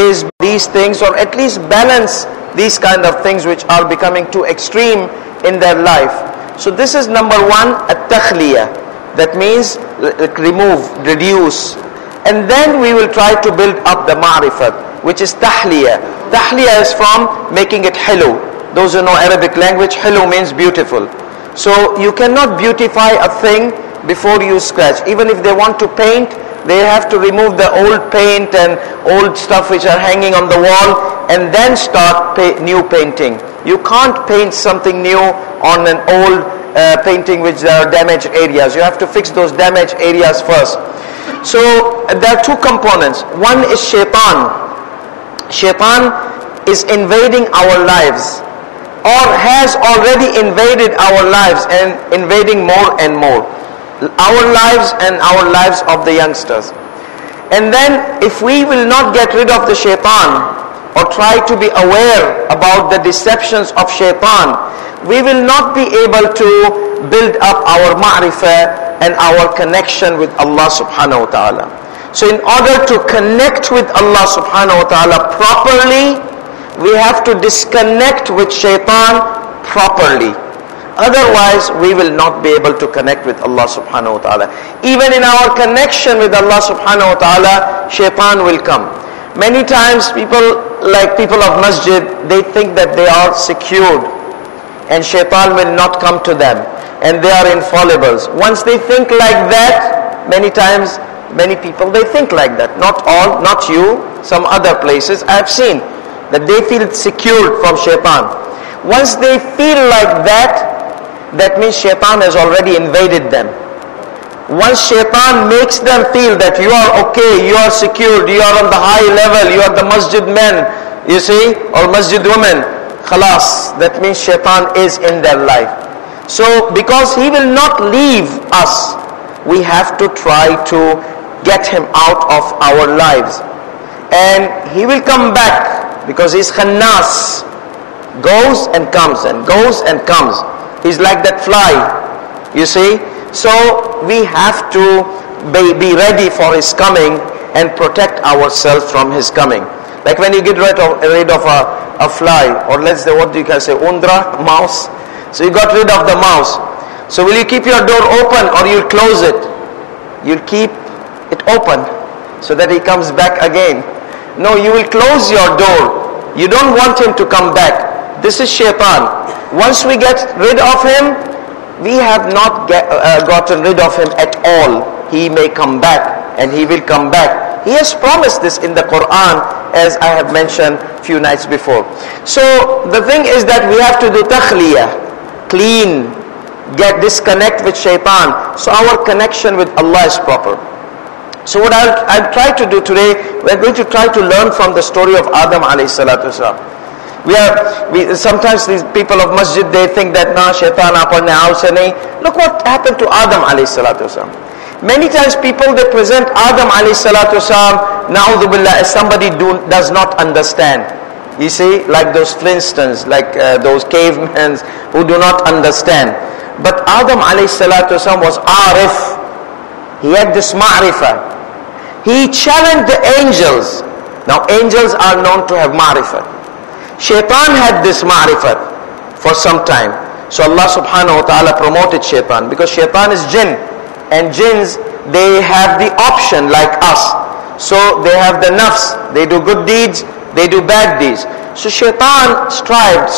is these things, or at least balance these kind of things which are becoming too extreme in their life. So this is number one, at-takhliya. That means remove, reduce. And then we will try to build up the ma'rifat, which is tahliya. Tahliya is from making it hilu. Those who know Arabic language, hilu means beautiful. So you cannot beautify a thing before you scratch. Even if they want to paint, they have to remove the old paint and old stuff which are hanging on the wall and then start new painting. You can't paint something new on an old painting which there are damaged areas. You have to fix those damaged areas first. So there are two components. One is shaitan. Shaitan is invading our lives, or has already invaded our lives and invading more and more. Our lives and our lives of the youngsters. And then if we will not get rid of the shaitan, or try to be aware about the deceptions of shaitan, we will not be able to build up our ma'rifah and our connection with Allah subhanahu wa ta'ala. So in order to connect with Allah subhanahu wa ta'ala properly, we have to disconnect with shaitan properly. Otherwise, we will not be able to connect with Allah subhanahu wa ta'ala. Even in our connection with Allah subhanahu wa ta'ala, shaitan will come. Many times people, like people of masjid, they think that they are secured and shaitan will not come to them and they are infallibles. Once they think like that, many times, many people, they think like that. Not all, not you, some other places I have seen that they feel secured from shaitan. Once they feel like that, that means shaitan has already invaded them. Once shaitan makes them feel that you are okay, you are secured, you are on the high level, you are the masjid men, you see, or masjid women, khalas, that means shaitan is in their life. So because he will not leave us, we have to try to get him out of our lives. And he will come back because he's khannas, goes and comes and goes and comes. He's like that fly, you see. So we have to be ready for his coming and protect ourselves from his coming. Like when you get rid of a fly, or let's say, what do you can say, undra, mouse. So you got rid of the mouse. So will you keep your door open or you'll close it? You'll keep it open so that he comes back again. No, you will close your door. You don't want him to come back. This is shaitan. Once we get rid of him, we have not gotten rid of him at all. He may come back, and he will come back. He has promised this in the Quran, as I have mentioned a few nights before. So the thing is that we have to do takhliyah, clean, disconnect with shaitan, so our connection with Allah is proper. So what I'll try to do today, we're going to try to learn from the story of Adam alayhi salatu wasalam. Sometimes these people of masjid, they think that shaitan aparne aavse nahi. Look what happened to Adam alayhi salatu wasalam. Many times people, they present Adam alayhi salatu wasalam, na'udhu billah, as somebody does not understand. You see, like those Flintstones, like those cavemen who do not understand. But Adam alayhi salatu wasalam was arif. He had this ma'rifah. He challenged the angels. Now angels are known to have ma'rifah. Shaitan had this ma'rifat for some time. So Allah subhanahu wa ta'ala promoted shaitan, because shaitan is jinn. And jinns, they have the option like us. So they have the nafs. They do good deeds, they do bad deeds. So shaitan strived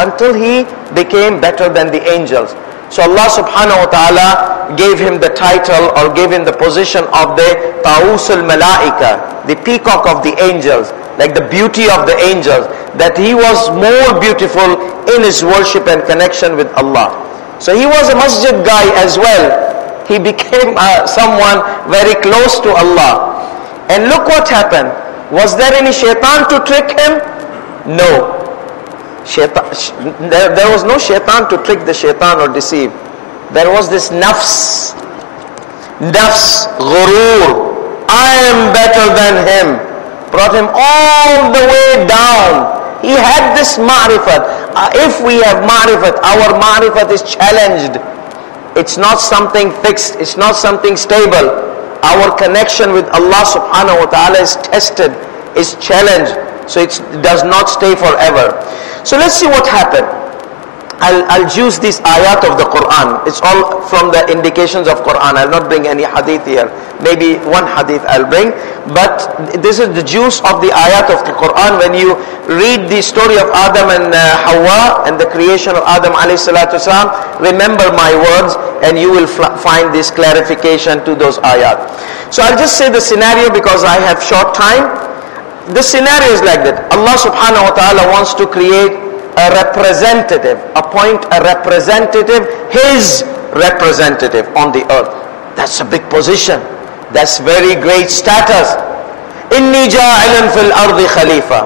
until he became better than the angels. So Allah subhanahu wa ta'ala gave him the title, or gave him the position of the Ta'us al-Malaika, the peacock of the angels, like the beauty of the angels, that he was more beautiful in his worship and connection with Allah. So he was a masjid guy as well. He became someone very close to Allah. And look what happened. Was there any shaitan to trick him? No. There was no shaitan to trick the shaitan or deceive. There was this nafs, ghurur. I am better than him. Brought him all the way down. He had this ma'rifat. If we have ma'rifat, our ma'rifat is challenged. It's not something fixed. It's not something stable. Our connection with Allah subhanahu wa ta'ala is tested. is challenged. So it does not stay forever. So let's see what happened. I'll use these ayat of the Quran. It's all from the indications of Quran. I'll not bring any hadith here. Maybe one hadith I'll bring. But this is the juice of the ayat of the Quran. When you read the story of Adam and Hawa and the creation of Adam alayhi salatu wasalam, remember my words and you will find this clarification to those ayat. So I'll just say the scenario because I have short time. The scenario is like that. Allah subhanahu wa ta'ala wants to create a representative, appoint a representative, his representative on the earth. That's a big position. That's very great status. Inni ja'ilun fil ardi khalifa.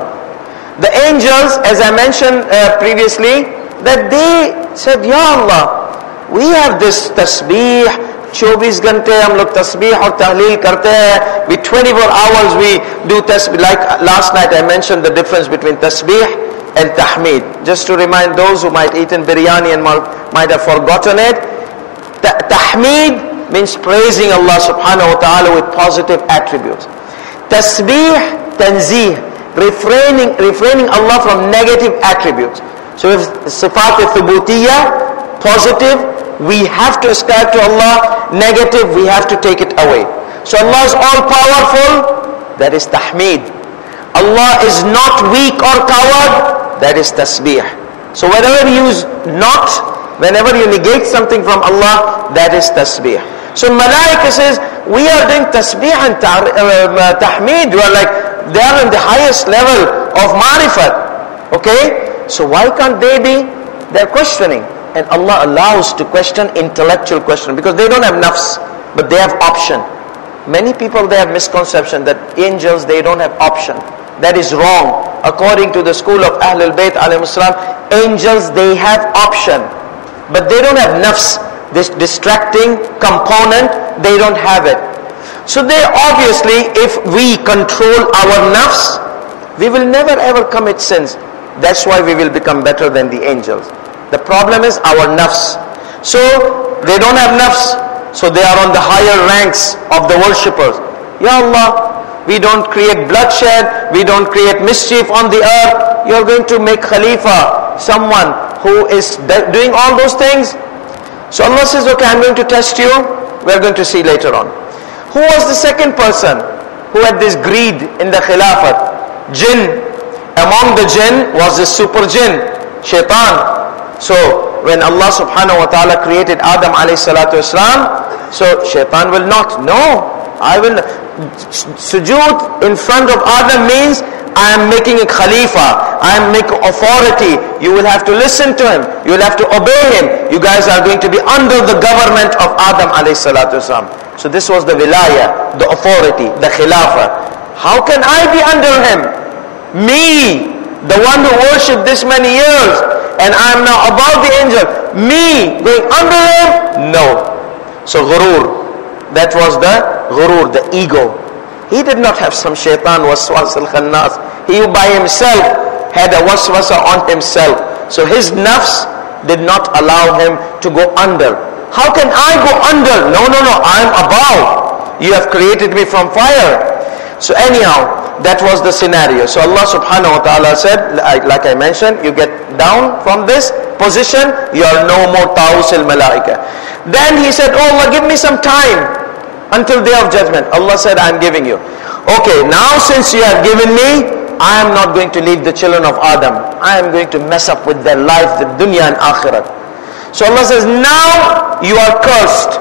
The angels, as I mentioned previously, that they said, Ya Allah, we have this tasbih, 24 घंटे हम लोग तस्बीह और तहलील करते हैं. We 24 hours we do tasbih. Like last night I mentioned the difference between tasbih and tahmeed. Just to remind those who might eaten biryani and might have forgotten it. Tahmeed means praising Allah subhanahu wa ta'ala with positive attributes. Tasbih, tanzih, refraining Allah from negative attributes. So if sifat thubutiyya, positive, we have to ascribe to Allah. Negative, we have to take it away. So Allah is all powerful, that is tahmeed. Allah is not weak or coward, that is tasbih. So whenever you use not, whenever you negate something from Allah, that is tasbih. So Malaika says, we are doing tasbih and tahmeed. We are like, they are in the highest level of marifat. Okay? So why can't they be? They're questioning. And Allah allows to question intellectual question because they don't have nafs, but they have option. Many people, they have misconception that angels, they don't have option. That is wrong. According to the school of Ahlul Bayt alayhi salam, angels, they have option, but they don't have nafs. This distracting component, they don't have it. So they obviously, if we control our nafs, we will never ever commit sins. That's why we will become better than the angels. The problem is our nafs. So they don't have nafs, so they are on the higher ranks of the worshippers. Ya Allah, we don't create bloodshed, we don't create mischief on the earth. You're going to make Khalifa, someone who is doing all those things. So Allah says, okay, I'm going to test you. We're going to see later on. Who was the second person who had this greed in the Khilafat? Jinn. Among the jinn was the super jinn, Shaitan. So when Allah subhanahu wa ta'ala created Adam alayhi salatu wasalam, so Shaitan will not. No, I will. Sujood in front of Adam means I am making a Khalifa, I am making authority. You will have to listen to him, you will have to obey him. You guys are going to be under the government of Adam alayhi salatu wasalam. So this was the wilaya, the authority, the Khilafah. How can I be under him? Me, the one who worshipped this many years, and I am now above the angel. Me going under him? No. So ghurur. That was the ghurur, the ego. He did not have some shaitan waswas al-khannas. He by himself had a waswasa on himself. So his nafs did not allow him to go under. How can I go under? No, I am above. You have created me from fire. So anyhow, that was the scenario. So Allah subhanahu wa ta'ala said, like I mentioned, you get down from this position, you are no more ta'us al-malaika. Then he said, oh Allah, give me some time until day of judgment. Allah said, I am giving you. Okay, now since you have given me, I am not going to leave the children of Adam. I am going to mess up with their life, the dunya and akhirat. So Allah says, now you are cursed.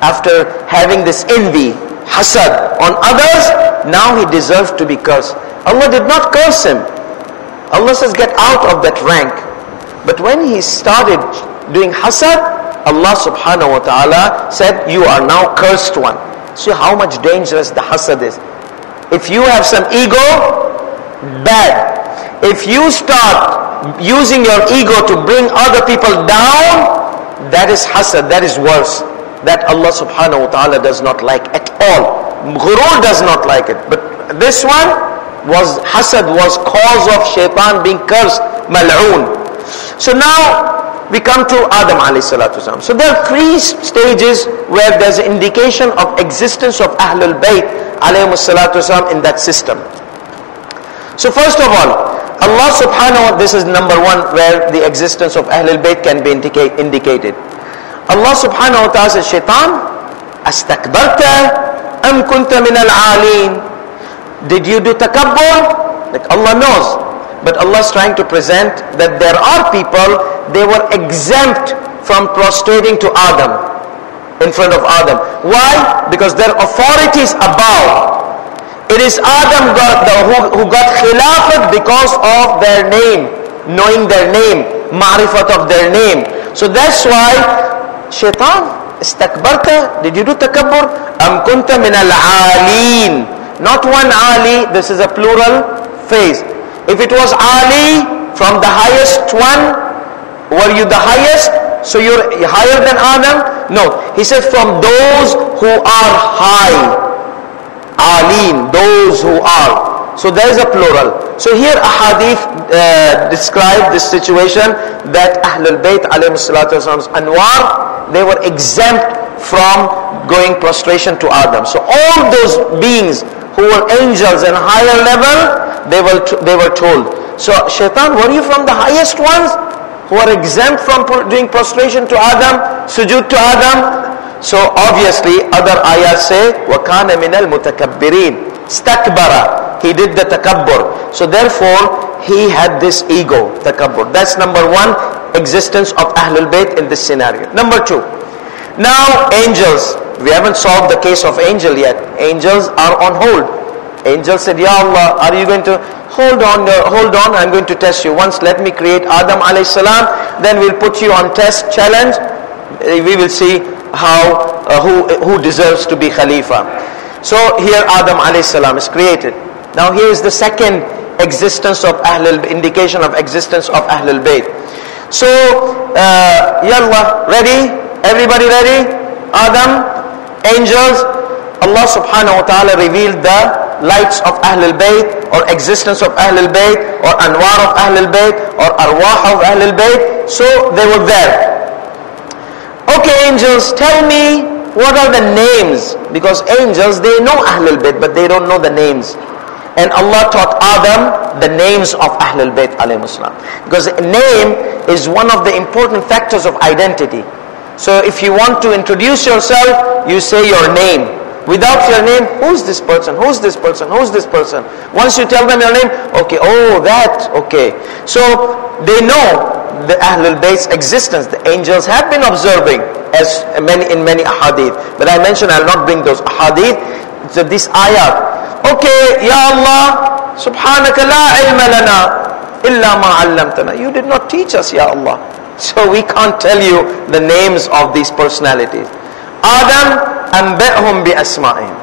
After having this envy, hasad on others, now he deserves to be cursed. Allah did not curse him. Allah says, get out of that rank. But when he started doing hasad, Allah subhanahu wa ta'ala said, you are now cursed one. See how much dangerous the hasad is. If you have some ego, bad. If you start using your ego to bring other people down, that is hasad, that is worse. That Allah subhanahu wa ta'ala does not like at all. Ghurur does not like it. But this one was, hasad was cause of shaitan being cursed, mal'oon. So now we come to Adam alayhi salatu wasalam. So there are three stages where there's an indication of existence of Ahlul Bayt alayhi salatu wasalam in that system. So first of all, Allah subhanahu wa ta'ala, this is number one where the existence of Ahlul Bayt can be indicated. Allah subhanahu wa ta'ala says, Shaitan, astakbarta am kunta min al-aleen? Did you do takabbur? Like Allah knows. But Allah is trying to present that there are people, they were exempt from prostrating to Adam, in front of Adam. Why? Because their authority is above. It is Adam who got khilafat because of their name, knowing their name, ma'rifat of their name. So that's why, Shaitan, istakbarta, did you do takabbur? Am kunta min al-aleen. Not one Ali, this is a plural phrase. If it was Ali, from the highest one, were you the highest? So you're higher than Adam? No. He said from those who are high. Alim, those who are. So there is a plural. So here a hadith describe this situation that Ahlul Bayt alayhi salatu wasalam's Anwar, they were exempt from going prostration to Adam. So all those beings who were angels and higher level, they were told. So Shaitan, were you from the highest ones who are exempt from doing prostration to Adam, sujood to Adam? So obviously other ayahs say وَكَانَ مِنَ الْمُتَكَبِّرِينَ اسْتَكْبَرَ, he did the takabbur. So therefore he had this ego, takabbur. That's number one, existence of Ahlul Bayt in this scenario. Number two, now angels, we haven't solved the case of angel yet. Angels are on hold. Angels said, Ya Allah, are you going to hold on, I'm going to test you. Once let me create Adam alayhi salam, then we'll put you on test, challenge. We will see how who deserves to be Khalifa. So here Adam alayhi salam is created. Now here is the second existence of indication of existence of Ahlul Bayt. So yalla, ready? Everybody ready? Adam, angels, Allah subhanahu wa ta'ala revealed the lights of Ahlul Bayt, or existence of Ahlul Bayt, or Anwar of Ahlul Bayt, or Arwah of Ahlul Bayt. So they were there. Okay, angels, tell me what are the names? Because angels, they know Ahlul Bayt, but they don't know the names. And Allah taught Adam the names of Ahlul Bayt alayhi salam. Because name is one of the important factors of identity. So if you want to introduce yourself, you say your name. Without your name, who's this person? Who's this person? Who's this person? Once you tell them your name, okay, oh that, okay. So they know the Ahlul Bayt's existence. The angels have been observing as in many ahadith. But I mentioned I'll not bring those ahadith. So this ayat. Okay, Ya Allah, subhanaka la ilma lana illa ma 'allamtana. You did not teach us, Ya Allah. So we can't tell you the names of these personalities. Adam, anbi'hum bi asma'ihim.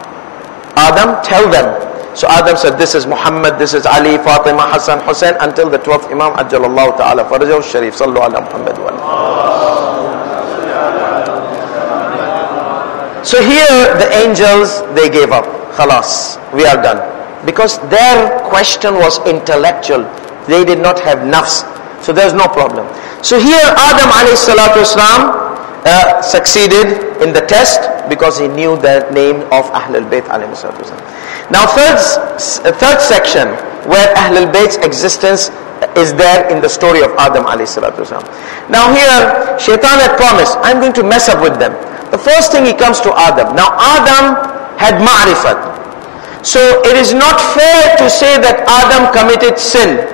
Adam, tell them. So Adam said, this is Muhammad, this is Ali, Fatima, Hassan, Hussein, until the 12th Imam, Ajjalallahu ta'ala farajahu sharif. Sallu ala Muhammad wa ala. So here the angels, they gave up. Khalas, we are done. Because their question was intellectual. They did not have nafs. So there's no problem. So here Adam alayhi salatu wasalam succeeded in the test because he knew the name of Ahlul Bayt alayhi salatu wasalam. Now third section where Ahlul Bayt's existence is there in the story of Adam alayhi salatu wasalam. Now here Shaitan had promised, I'm going to mess up with them. The first thing he comes to Adam. Now Adam had ma'rifat. So it is not fair to say that Adam committed sin.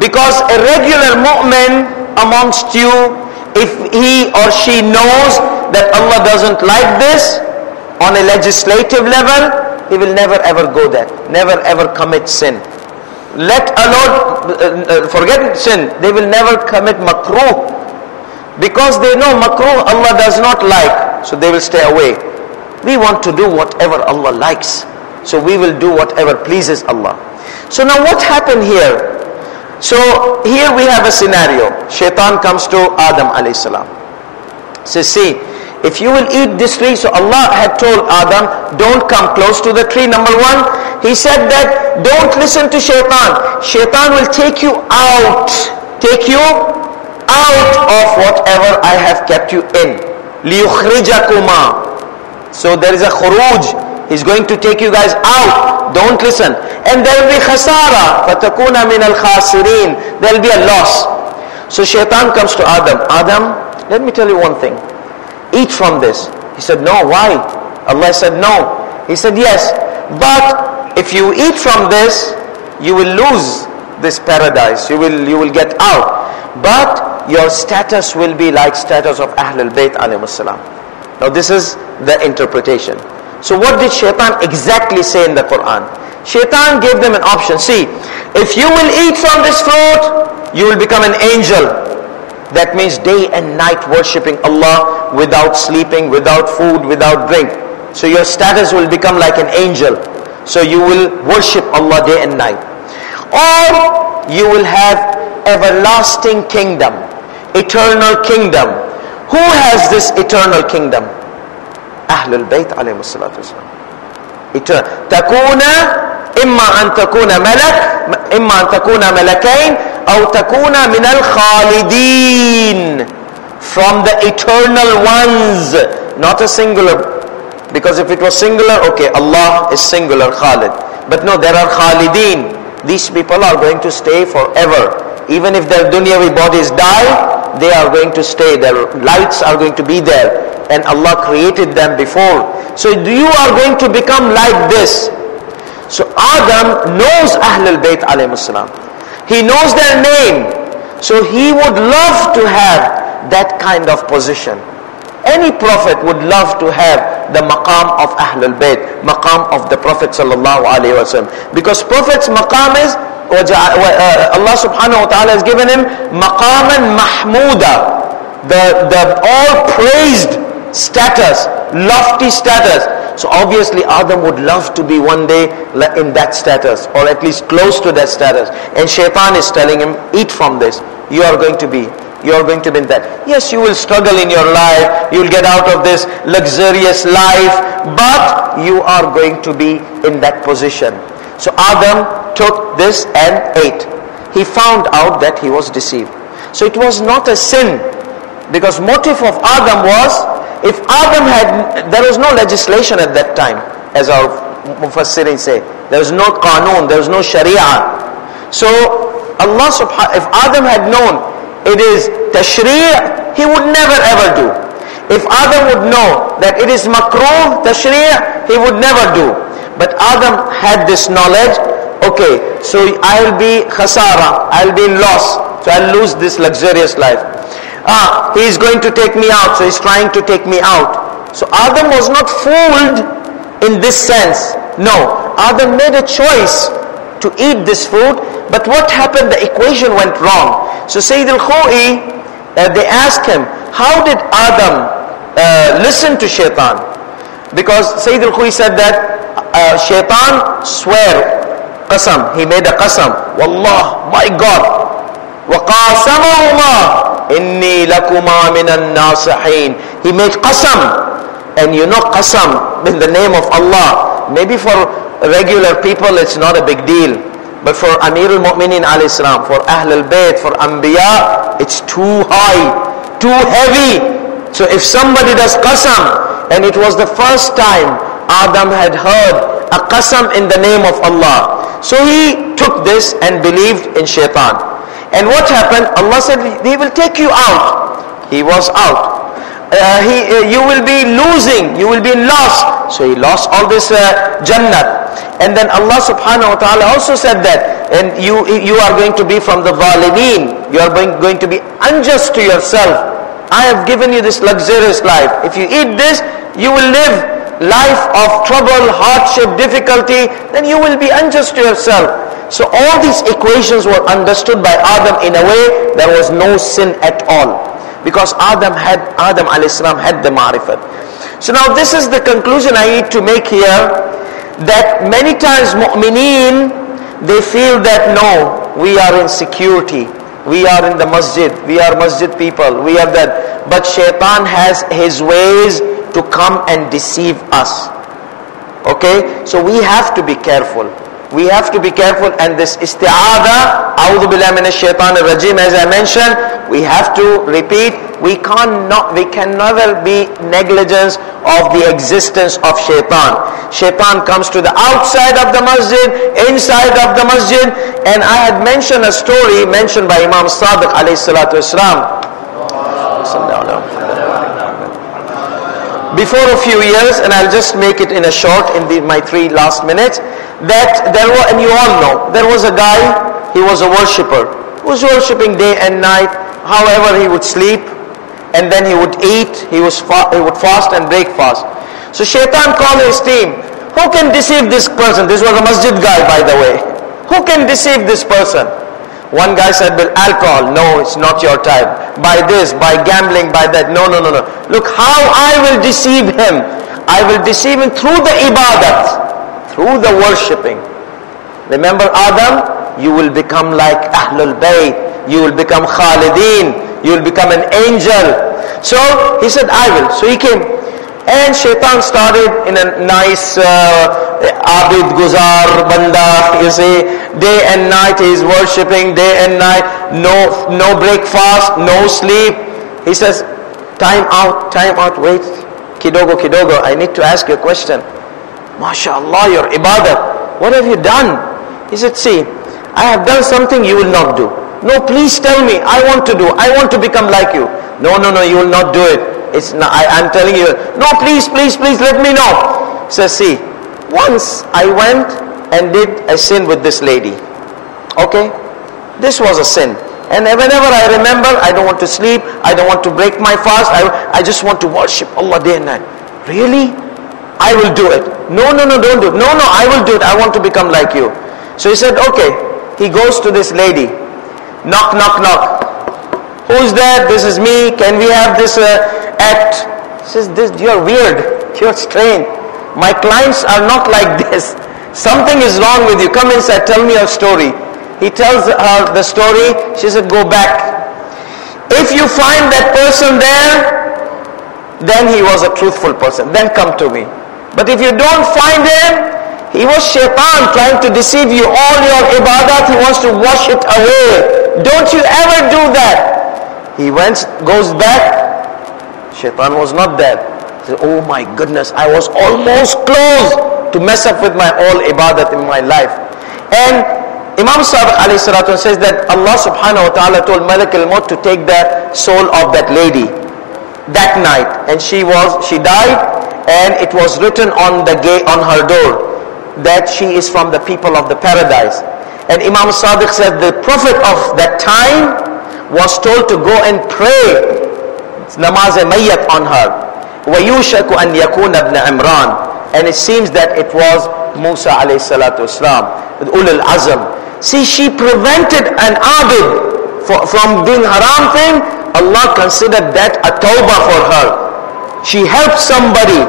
Because a regular mu'min amongst you, if he or she knows that Allah doesn't like this on a legislative level, he will never ever go there, never ever commit sin. Let alone forget sin, they will never commit makruh, because they know makruh Allah does not like, so they will stay away. We want to do whatever Allah likes, so we will do whatever pleases Allah. So now what happened here? So here we have a scenario. Shaitan comes to Adam alayhi salam. Says, see, if you will eat this tree, so Allah had told Adam, don't come close to the tree. Number one, He said that don't listen to Shaitan. Shaitan will take you out of whatever I have kept you in. لِيُخْرِجَكُمَا. So there is a khuruj. He's going to take you guys out. don't listen. And there will be khasara, فَتَكُونَ مِنَ الْخَاسِرِينَ. There will be a loss. So shaitan comes to Adam. Adam, let me tell you one thing. Eat from this. He said, no, why? Allah said, no. He said, yes. But if you eat from this, you will lose this paradise. You will get out. But your status will be like status of Ahlul Bayt alayhi salam. Now this is the interpretation. So what did shaitan exactly say in the Quran? Shaitan gave them an option. See, if you will eat from this fruit, you will become an angel. That means day and night worshipping Allah without sleeping, without food, without drink. So your status will become like an angel. So you will worship Allah day and night. Or you will have everlasting kingdom, eternal kingdom. Who has this eternal kingdom? Ahlul Bayt alayhi salatu wasalam. Takuna imma an takuna malak, imma an takuna malakain, aw takuna min al-khalidin. From the eternal ones, not a singular. Because if it was singular, okay, Allah is singular, Khalid. But no, there are Khalidin. These people are going to stay forever. Even if their dunyavi bodies die, they are going to stay. Their lights are going to be there. And Allah created them before. So you are going to become like this. So Adam knows Ahlul Bayt alayhi salam. He knows their name. So he would love to have that kind of position. Any prophet would love to have the maqam of Ahlul Bayt, maqam of the Prophet sallallahu alaihi wasallam. Because Prophet's maqam is, Allah subhanahu wa ta'ala has given him maqaman mahmuda, the all praised status, lofty status. So obviously Adam would love to be one day in that status, or at least close to that status. And shaitan is telling him, eat from this. You are going to be in that. Yes, you will struggle in your life, you will get out of this luxurious life, but you are going to be in that position. So Adam took this and ate. He found out that he was deceived. So it was not a sin, because motive of Adam was, if Adam had, there was no legislation at that time, as our Mufassirin say. There was no Qanun, there was no Sharia. So Allah subhanahu, if Adam had known it is tashri', he would never ever do. If Adam would know that it is makruh, tashri', he would never do. But Adam had this knowledge, okay, so I'll be khasara, I'll be in loss, so I'll lose this luxurious life. He is going to take me out, so he's trying to take me out. So Adam was not fooled in this sense. No, Adam made a choice to eat this food, but what happened? The equation went wrong. So Sayyid al-Khoi, they asked him, how did Adam listen to shaitan? Because Sayyid al-Khoi said that shaitan swear, qasam, he made a qasam, wallah, my God, وَقَاسَمَهُمَا إِنِّي لَكُمَا مِنَ النَّاصِحِينَ. He made qasam, and you know qasam in the name of Allah. Maybe for regular people it's not a big deal, but for Amirul Mu'minin alayhi salam, for Ahlul Bayt, for Anbiya, it's too high, too heavy. So if somebody does qasam, and it was the first time Adam had heard a qasam in the name of Allah, so he took this and believed in shaitan. And what happened? Allah said, he will take you out. He was out. You will be losing, you will be in loss. So he lost all this Jannat. And then Allah subhanahu wa ta'ala also said that, and you are going to be from the Zalimeen. You are going to be unjust to yourself. I have given you this luxurious life. If you eat this, you will live life of trouble, hardship, difficulty. Then you will be unjust to yourself. So all these equations were understood by Adam in a way there was no sin at all. Because Adam a.s. had the ma'rifat. So now this is the conclusion I need to make here, that many times mu'mineen, they feel that no, we are in security, we are in the masjid, we are masjid people, we are that. But shaitan has his ways to come and deceive us. Okay, so we have to be careful. We have to be careful, and this isti'adha, a'udhu billahi minash shaitanir rajim, as I mentioned, we have to repeat we can never be negligent of the existence of shaitan. Shaitan comes to the outside of the masjid, inside of the masjid. And I had mentioned a story mentioned by Imam Sadiq alayhi salatu wasalam. Before a few years, and I'll just make it in a short in my 3 last minutes, that there were, and you all know, there was a guy, he was a worshipper, who was worshipping day and night. However, he would sleep, and then he would eat, he would fast and break fast. So shaitan called his team, who can deceive this person? This was a masjid guy, by the way. Who can deceive this person? One guy said, well, alcohol. No, it's not your type. By this, by gambling, by that. No. Look how I will deceive him. I will deceive him through the ibadat, through the worshipping. Remember Adam? You will become like Ahlul Bayt. You will become Khalidin. You will become an angel. So he said, I will. So he came. And shaitan started in a nice abid guzar banda, you see, day and night he is worshipping, day and night, no breakfast, no sleep. He says, time out, wait, kidogo, I need to ask you a question. MashaAllah, your ibadat, what have you done? He said, see, I have done something you will not do. No, please tell me, I want to do, I want to become like you. No, you will not do it. It's not, I'm telling you, no, please, let me know. So see, once I went and did a sin with this lady. Okay? This was a sin. And whenever I remember, I don't want to sleep, I don't want to break my fast, I just want to worship Allah day and night. Really? I will do it. No, don't do it. No, I will do it. I want to become like you. So he said, okay. He goes to this lady. Knock. Who's there? This is me. Can we have this act? He says, you're weird. You're strange. My clients are not like this. Something is wrong with you. Come inside. Tell me your story. He tells her the story. She said, go back. If you find that person there, then he was a truthful person. Then come to me. But if you don't find him, he was shaitan trying to deceive you. All your ibadat, he wants to wash it away. Don't you ever do that. He goes back. Shaitan was not there. He said, oh my goodness, I was almost close to mess up with my all ibadat in my life. And Imam Sadiq alayhi salatu says that Allah subhanahu wa ta'ala told Malak al-Maut to take the soul of that lady that night. And she died, and it was written on the gate, on her door, that she is from the people of the paradise. And Imam Sadiq said the Prophet of that time was told to go and pray namaz-e-mayyat on her. وَيُوشَكُ أَنْ يَكُونَ ابْنَ عِمْرَانَ. And it seems that it was Musa alayhi salatu wasalam, with Ulul Azm. See, she prevented an abid from doing haram thing. Allah considered that a tawbah for her. She helped somebody.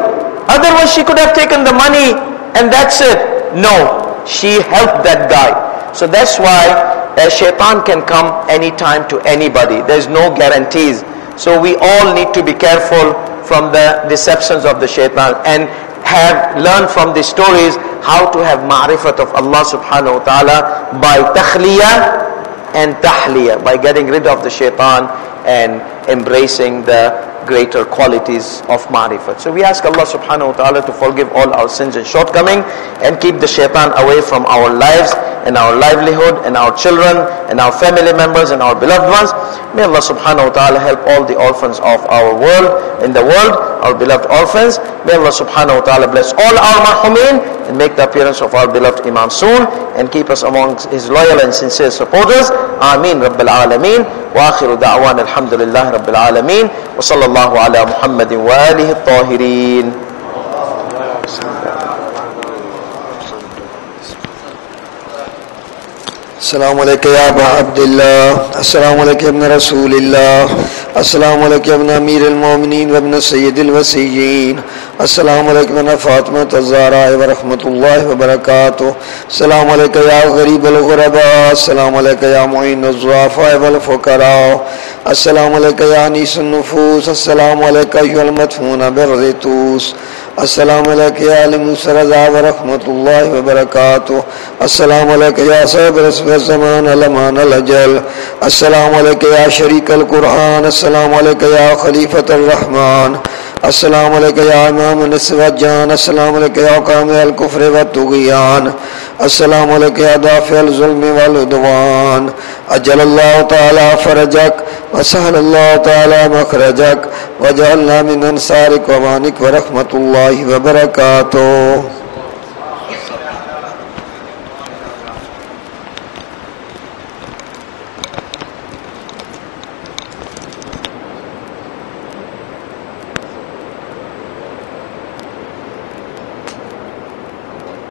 Otherwise she could have taken the money and that's it. No, she helped that guy. So that's why shaitan can come anytime to anybody. There's no guarantees. So we all need to be careful from the deceptions of the shaitan and have learned from the stories how to have ma'rifat of Allah subhanahu wa ta'ala by takhliyah and tahliyah, by getting rid of the shaitan and embracing the greater qualities of ma'rifat. So we ask Allah subhanahu wa ta'ala to forgive all our sins and shortcomings and keep the shaitan away from our lives and our livelihood and our children and our family members and our beloved ones. May Allah subhanahu wa ta'ala help all the orphans of our world, in the world, our beloved orphans. May Allah subhanahu wa ta'ala bless all our marhumin and make the appearance of our beloved Imam soon and keep us amongst his loyal and sincere supporters. Ameen Rabbil Alameen. Wa akhiru da'wan alhamdulillah Rabbil Alameen. Wa sallallahu ala Muhammadin wa alihi at-tahirin. السلام عليك يا أبا عبد الله السلام عليك يا ابن رسول الله السلام عليك يا ابن أمير المؤمنين وابن سيد الوسيين السلام عليك يا ابن فاطمة الزهراء ورحمة الله وبركاته السلام عليك يا غريب الغرباء السلام عليك يا معين الضعفاء والفقراء السلام عليك يا أنيس النفوس السلام عليك أيها المدفون بالرطوس السلام علیکم یا علی موسی رضا ورحمۃ اللہ وبرکاتہ. السلام علیکم یا صاحب رسول الزمان الامان الاجل. السلام علیکم یا شریک القرآن. السلام علیکم یا خلیفۃ الرحمن. السلام علیکم یا امام النسوت جان. السلام علیکم یا قام الکفر والطغیان. السلام علیکم یا دافع الظلم والعدوان. اجل اللہ تعالی فرجک وسهل اللہ تعالی مخرجک وجعلنا من انصارک ومانک ورحمۃ اللہ وبرکاتہ.